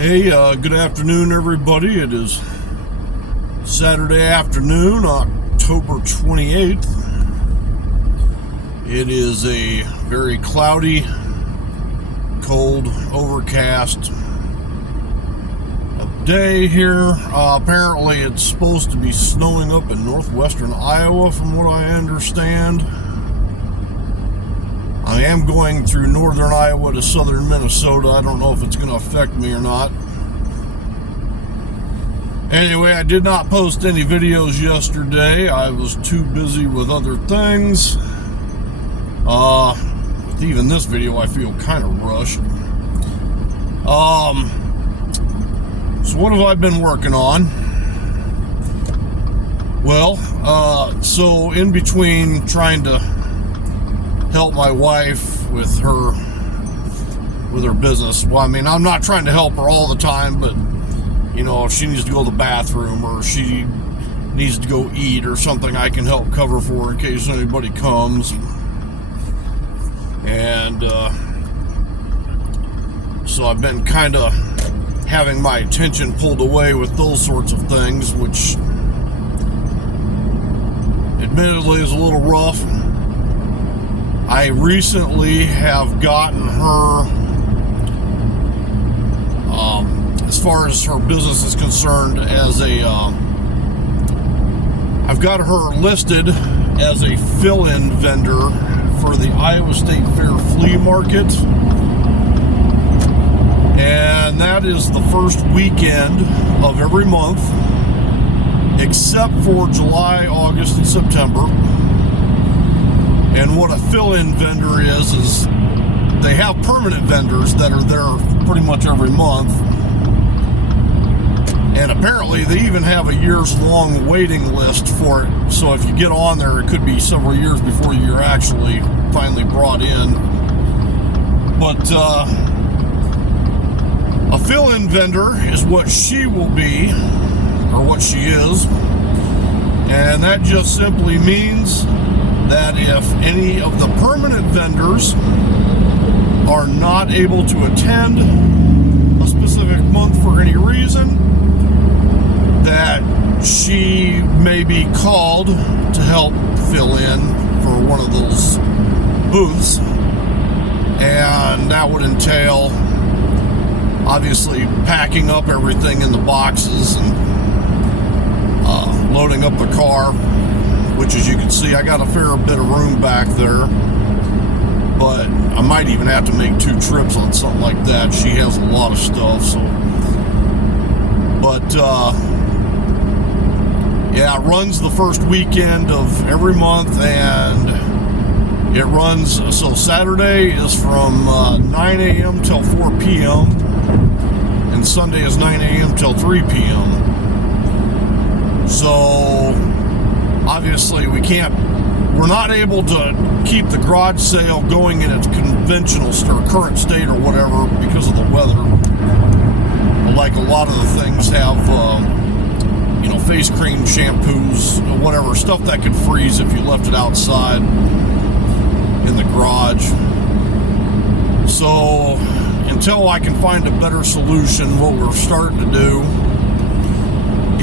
Hey, good afternoon, everybody. It is Saturday afternoon, October 28th. It is a very cloudy, cold, overcast day here. Apparently, it's supposed to be snowing up in northwestern Iowa, from what I understand. I am going through northern Iowa to southern Minnesota. I don't know if it's going to affect me or not. Anyway, I did not post any videos yesterday. I was too busy with other things. With even this video, I feel kind of rushed. So what have I been working on? Well, so in between trying to help my wife with her business. Well, I mean, I'm not trying to help her all the time, but you know, if she needs to go to the bathroom or she needs to go eat or something, I can help cover for her in case anybody comes. And so I've been kind of having my attention pulled away with those sorts of things, which admittedly is a little rough. I recently have gotten her, as far as her business is concerned, as I've got her listed as a fill-in vendor for the Iowa State Fair Flea Market. And that is the first weekend of every month, except for July, August, and September. And what a fill-in vendor is they have permanent vendors that are there pretty much every month. And apparently they even have a years-long waiting list for it. So if you get on there, it could be several years before you're actually finally brought in. But a fill-in vendor is what she will be, or what she is. And that just simply means that if any of the permanent vendors are not able to attend a specific month for any reason, that she may be called to help fill in for one of those booths. And that would entail obviously packing up everything in the boxes and loading up the car, which, as you can see, I got a fair bit of room back there, but I might even have to make 2 trips on something like that. She has a lot of stuff, so. But yeah, it runs the first weekend of every month, and it runs, so Saturday is from 9 a.m. till 4 p.m., and Sunday is 9 a.m. till 3 p.m. So obviously we're not able to keep the garage sale going in its conventional or current state or whatever because of the weather. Like a lot of the things have, face cream, shampoos, whatever, stuff that could freeze if you left it outside in the garage. So until I can find a better solution, what we're starting to do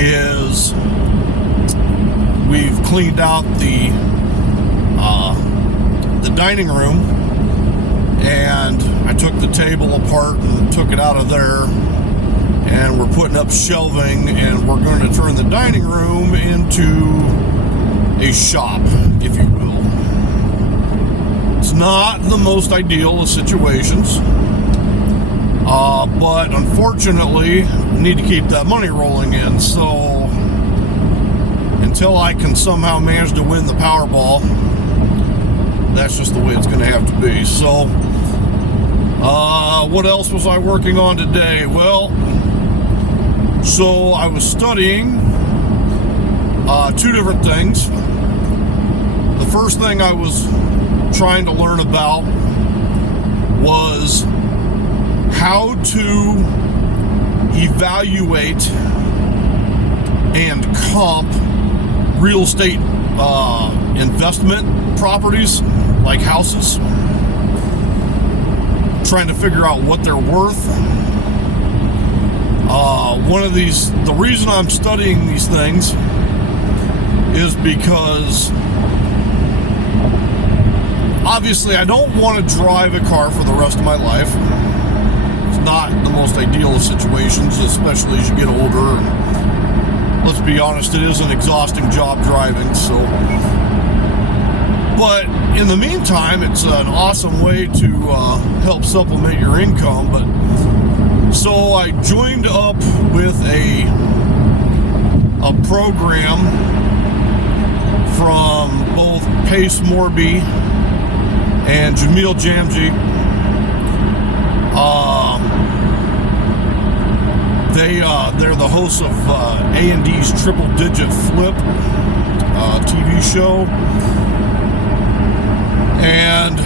is we've cleaned out the dining room, and I took the table apart and took it out of there, and we're putting up shelving, and we're going to turn the dining room into a shop, if you will. It's not the most ideal of situations, but unfortunately we need to keep that money rolling in. So until I can somehow manage to win the Powerball, that's just the way it's going to have to be. So what else was I working on today? Well, so I was studying 2 different things. The first thing I was trying to learn about was how to evaluate and comp real estate investment properties like houses, trying to figure out what they're worth The reason I'm studying these things is because obviously I don't want to drive a car for the rest of my life. It's not the most ideal of situations, especially as you get older. And let's be honest, it is an exhausting job driving. But in the meantime, it's an awesome way to help supplement your income. So I joined up with a program from both Pace Morby and Jamil Jamji. They're the hosts of A&D's Triple Digit Flip TV show. And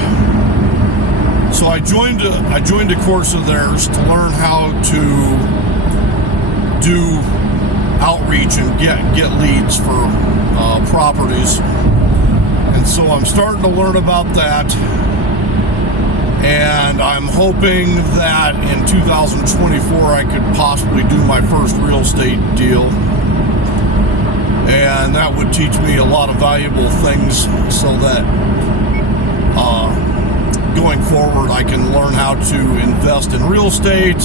so I joined a course of theirs to learn how to do outreach and get leads for properties. And so I'm starting to learn about that. And I'm hoping that in 2024 I could possibly do my first real estate deal. And that would teach me a lot of valuable things so that going forward I can learn how to invest in real estate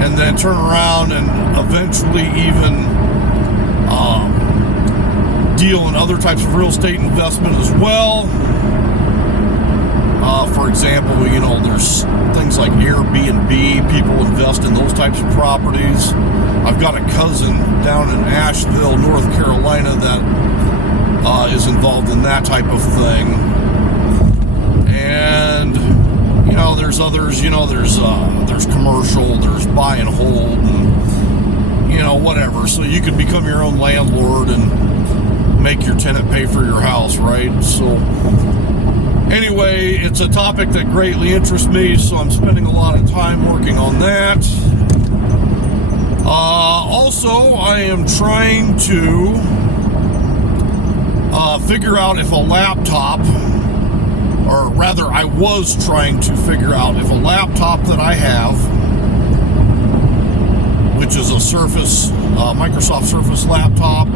and then turn around and eventually even deal in other types of real estate investment as well. For example, there's things like Airbnb. People invest in those types of properties. I've got a cousin down in Asheville, North Carolina that is involved in that type of thing. And there's others. There's commercial. There's buy and hold, and whatever. So you could become your own landlord and make your tenant pay for your house, right? So anyway, it's a topic that greatly interests me, so I'm spending a lot of time working on that. Also, I am trying to figure out if a laptop, or rather I was trying to figure out if a laptop that I have, which is a Surface, Microsoft Surface laptop,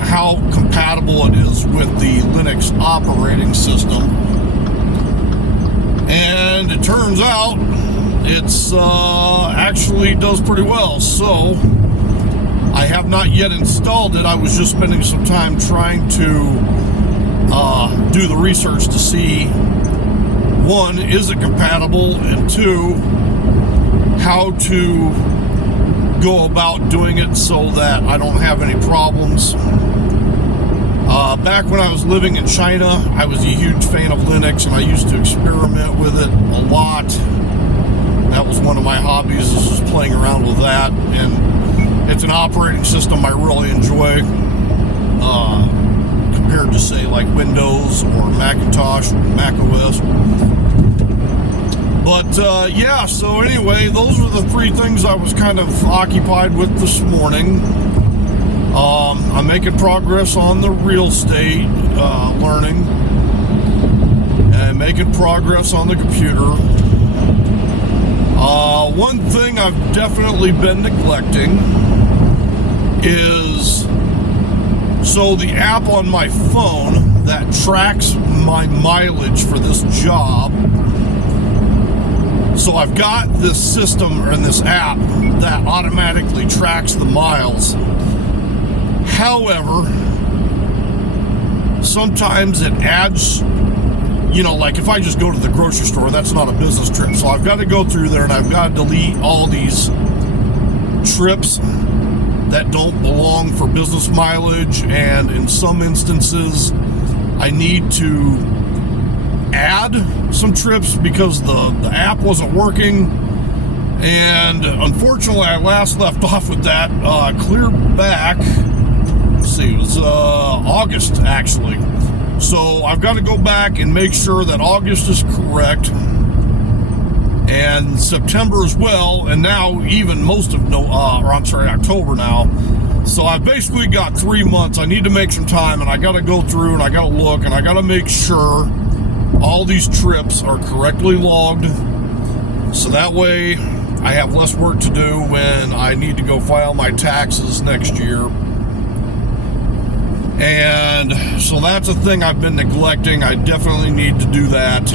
how compatible it is with the Linux operating system. And it turns out it's actually does pretty well. So I have not yet installed it. I was just spending some time trying to do the research to see, one, is it compatible, and two, how to go about doing it so that I don't have any problems. Back when I was living in China, I was a huge fan of Linux and I used to experiment with it a lot. That was one of my hobbies, is just playing around with that, and it's an operating system I really enjoy compared to, say, like Windows or Macintosh or Mac OS. But yeah, so anyway, those are the three things I was kind of occupied with this morning. I'm making progress on the real estate learning and making progress on the computer. One thing I've definitely been neglecting is, so the app on my phone that tracks my mileage for this job. So I've got this system and this app that automatically tracks the miles. However, sometimes it adds, like if I just go to the grocery store, that's not a business trip. So I've got to go through there and I've got to delete all these trips that don't belong for business mileage. And in some instances, I need to add some trips because the app wasn't working. And unfortunately, I last left off with that clear back, let's see, it was August actually. So I've got to go back and make sure that August is correct and September as well, and now even most of October now. So I've basically got 3 months. I need to make some time, and I got to go through and I got to look and I got to make sure all these trips are correctly logged, so that way I have less work to do when I need to go file my taxes next year. And so that's a thing I've been neglecting. I definitely need to do that.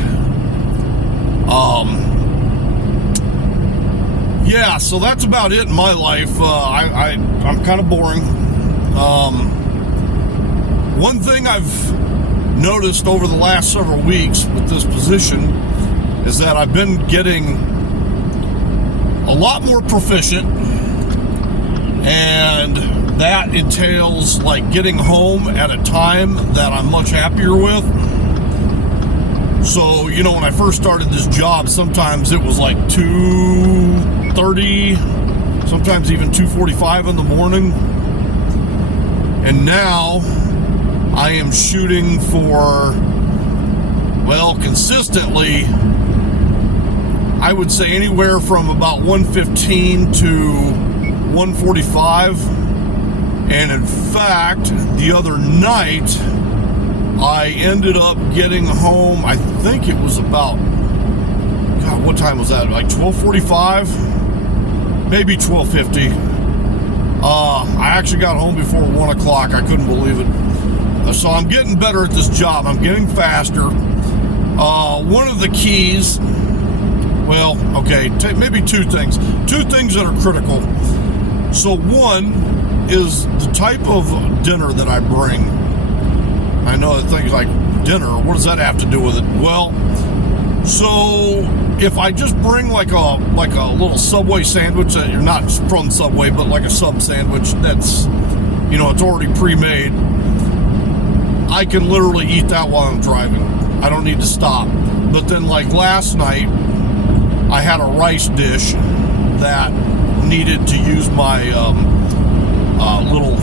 Yeah, so that's about it in my life. I'm kind of boring. One thing I've noticed over the last several weeks with this position is that I've been getting a lot more proficient, and that entails like getting home at a time that I'm much happier with. So, you know, when I first started this job, sometimes it was like 2:30, sometimes even 2:45 in the morning. And now I am shooting for, well, consistently, I would say anywhere from about 1:15 to 1:45. And in fact, the other night, I ended up getting home, I think it was about, God, what time was that? Like 12:45? Maybe 12:50. I actually got home before 1 o'clock. I couldn't believe it. So I'm getting better at this job. I'm getting faster. One of the keys, well, okay, maybe two things that are critical. So one is the type of dinner that I bring. I know that things like dinner, what does that have to do with it? Well, so if I just bring like a little Subway sandwich that you're not from Subway, but like a sub sandwich that's, you know, it's already pre-made, I can literally eat that while I'm driving. I don't need to stop. But then like last night, I had a rice dish that needed to use my little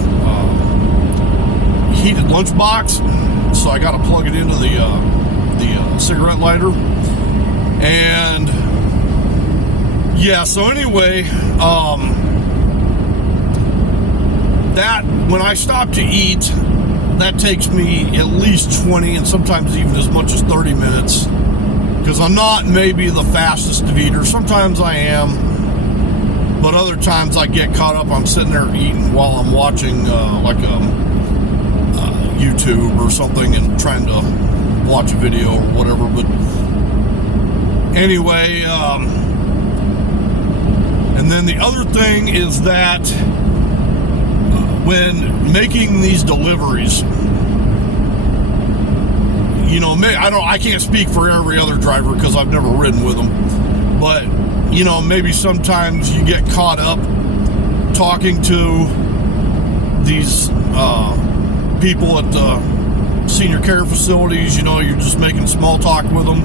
heated lunchbox, so I got to plug it into the cigarette lighter. And yeah, so anyway, that when I stop to eat, that takes me at least 20 and sometimes even as much as 30 minutes, because I'm not maybe the fastest of eaters. Sometimes I am, but other times I get caught up. I'm sitting there eating while I'm watching like YouTube or something and trying to watch a video or whatever. But anyway, and then the other thing is that when making these deliveries, you know, I can't speak for every other driver because I've never ridden with them, but you know, maybe sometimes you get caught up talking to these people at the senior care facilities. You know, you're just making small talk with them.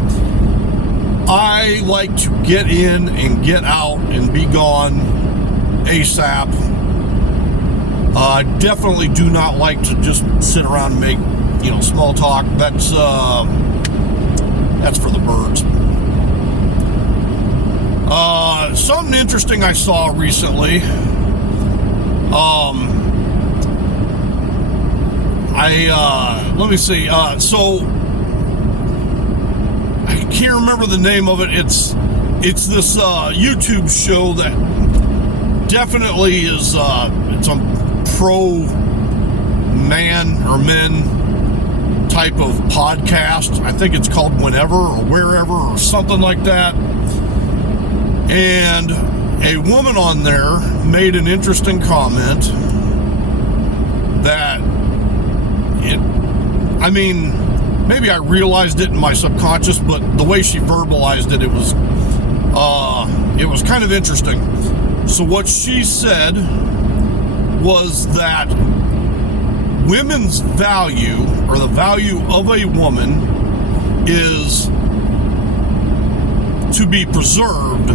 I like to get in and get out and be gone ASAP. I definitely do not like to just sit around and make, you know, small talk. That's for the birds. Something interesting I saw recently. Let me see. So I can't remember the name of it. It's this YouTube show that definitely is it's a pro man or men type of podcast. I think it's called Whenever or Wherever or something like that. And a woman on there made an interesting comment that I mean, maybe I realized it in my subconscious, but the way she verbalized it, it was kind of interesting. So what she said was that women's value, or the value of a woman, is to be preserved,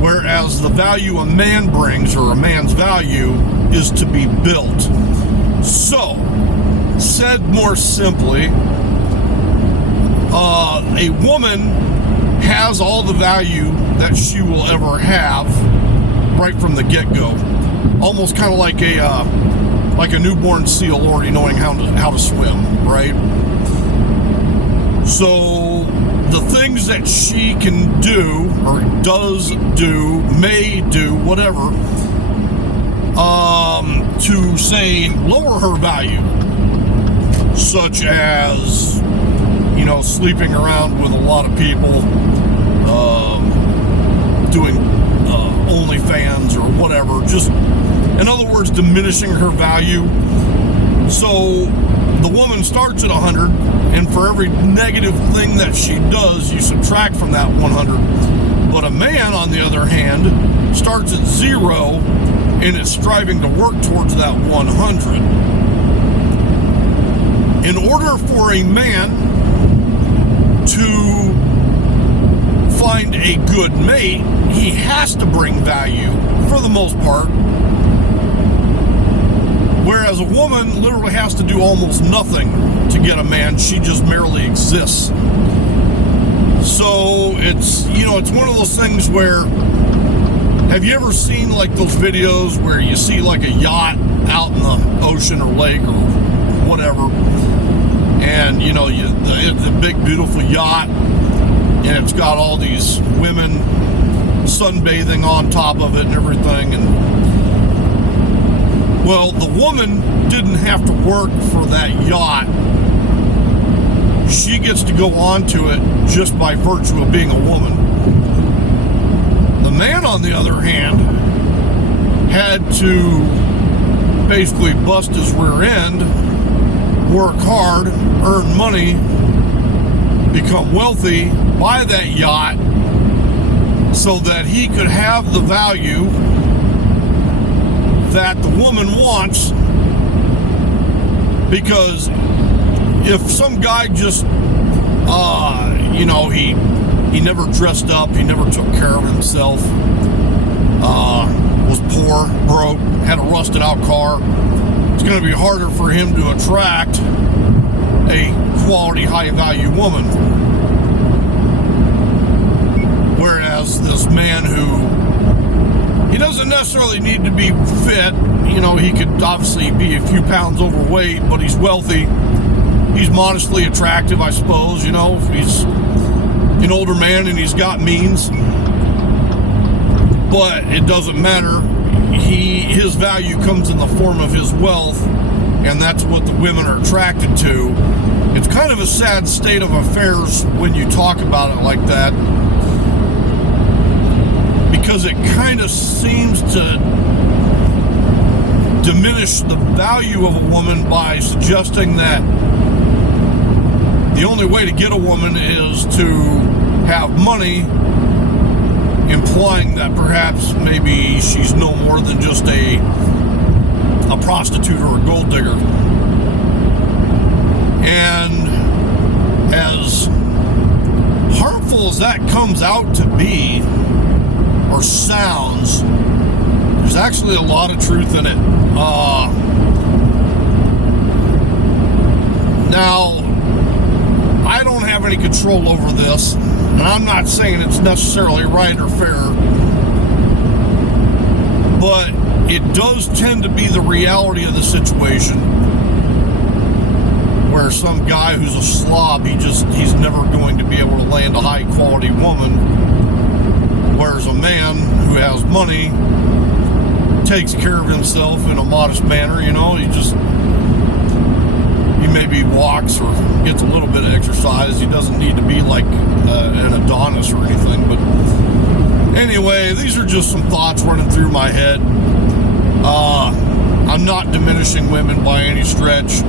whereas the value a man brings, or a man's value, is to be built. So, said more simply, a woman has all the value that she will ever have right from the get-go. Almost kind of like a newborn seal already knowing how to swim, right? So the things that she can do or does do, may do, whatever, to say lower her value, such as, you know, sleeping around with a lot of people, doing OnlyFans or whatever, just, in other words, diminishing her value. So the woman starts at 100, and for every negative thing that she does, you subtract from that 100. But a man, on the other hand, starts at 0 and is striving to work towards that 100. In order for a man to find a good mate, he has to bring value for the most part. Whereas a woman literally has to do almost nothing to get a man. She just merely exists. So it's, you know, it's one of those things where, have you ever seen like those videos where you see like a yacht out in the ocean or lake or whatever, and you know, the big beautiful yacht, and it's got all these women sunbathing on top of it and everything, and well, the woman didn't have to work for that yacht. She gets to go onto it just by virtue of being a woman. The man, on the other hand, had to basically bust his rear end, work hard, earn money, become wealthy, buy that yacht, so that he could have the value that the woman wants. Because if some guy just, you know, he never dressed up, he never took care of himself, was poor, broke, had a rusted out car, it's going to be harder for him to attract a quality, high value woman. Whereas this man who, he doesn't necessarily need to be fit, you know, he could obviously be a few pounds overweight, but he's wealthy, he's modestly attractive, I suppose, you know, he's an older man and he's got means, but it doesn't matter. His value comes in the form of his wealth, and that's what the women are attracted to. It's kind of a sad state of affairs when you talk about it like that, because it kind of seems to diminish the value of a woman by suggesting that the only way to get a woman is to have money, implying that perhaps maybe she's no more than just a prostitute or a gold digger. And as harmful as that comes out to be, or sounds, there's actually a lot of truth in it. Now, I don't have any control over this, and I'm not saying it's necessarily right or fair, but it does tend to be the reality of the situation, where some guy who's a slob, he's never going to be able to land a high quality woman, whereas a man who has money takes care of himself in a modest manner, you know, he maybe walks or gets a little bit of exercise. He doesn't need to be like an Adonis or anything. But anyway, these are just some thoughts running through my head. I'm not diminishing women by any stretch.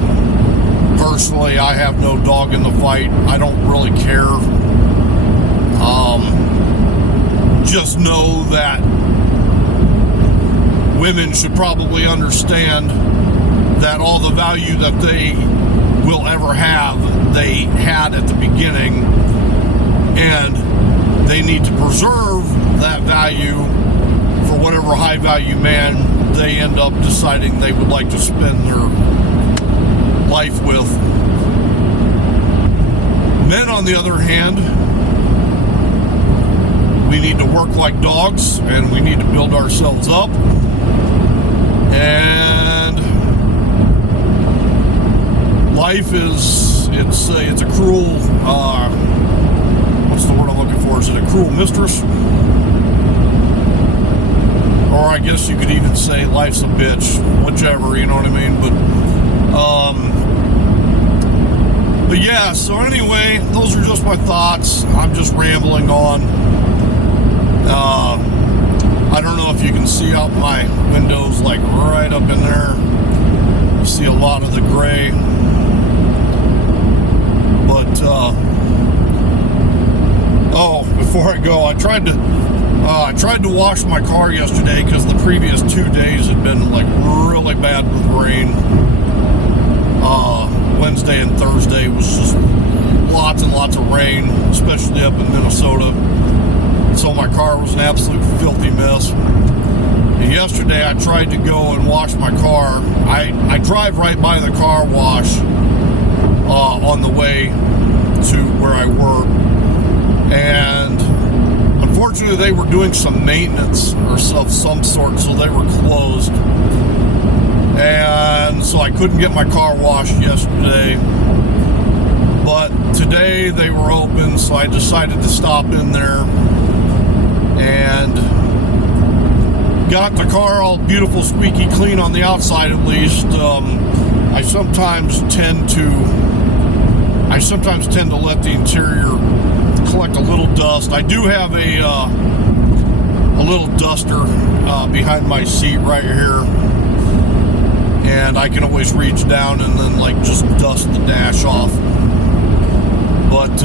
Personally, I have no dog in the fight. I don't really care. Just know that women should probably understand that all the value that they will ever have, they had at the beginning, and they need to preserve that value for whatever high value man they end up deciding they would like to spend their life with. Men, on the other hand, we need to work like dogs, and we need to build ourselves up, and life is, it's a cruel what's the word I'm looking for? Is it a cruel mistress? Or I guess you could even say life's a bitch, whichever, you know what I mean? But yeah, so anyway, those are just my thoughts. I'm just rambling on. I don't know if you can see out my windows, like right up in there. You see a lot of the gray. But, before I go, I tried to wash my car yesterday because the previous 2 days had been like really bad with rain. Wednesday and Thursday was just lots and lots of rain, especially up in Minnesota. So my car was an absolute filthy mess. And yesterday I tried to go and wash my car. I drive right by the car wash on the way to where I work. And unfortunately they were doing some maintenance or of some sort, so they were closed. And so I couldn't get my car washed yesterday. But today they were open, so I decided to stop in there and got the car all beautiful, squeaky clean on the outside at least. I sometimes tend to let the interior collect a little dust. I do have a little duster behind my seat right here, and I can always reach down and then like just dust the dash off. But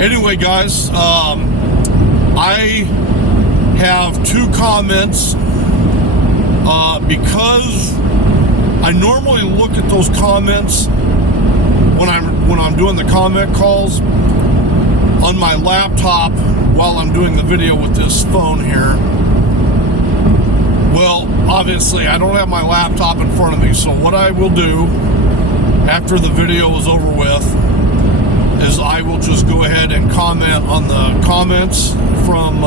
anyway, guys, I have 2 comments because I normally look at those comments when I'm doing the comment calls on my laptop while I'm doing the video with this phone here. Well, obviously I don't have my laptop in front of me, so what I will do after the video is over with is I will just go ahead and comment on the comments from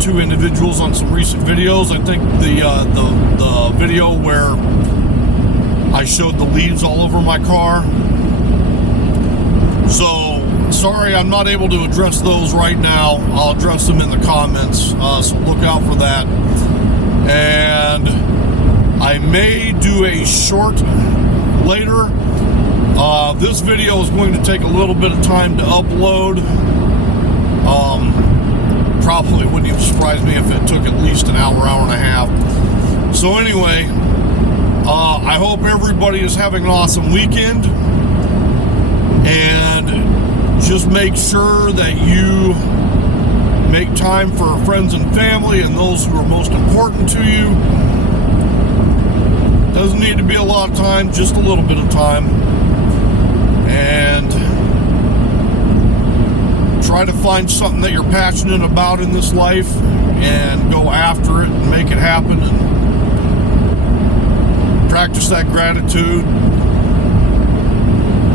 2 individuals on some recent videos. I think the video where I showed the leaves all over my car. So sorry I'm not able to address those right now. I'll address them in the comments, so look out for that. And I may do a short later. This video is going to take a little bit of time to upload. Probably wouldn't even surprise me if it took at least an hour, hour and a half. So anyway, I hope everybody is having an awesome weekend. And just make sure that you make time for friends and family and those who are most important to you. Doesn't need to be a lot of time, just a little bit of time. And try to find something that you're passionate about in this life and go after it and make it happen and practice that gratitude.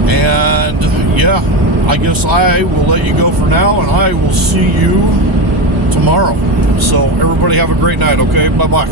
And yeah, I guess I will let you go for now, and I will see you tomorrow. So everybody have a great night, okay? Bye-bye.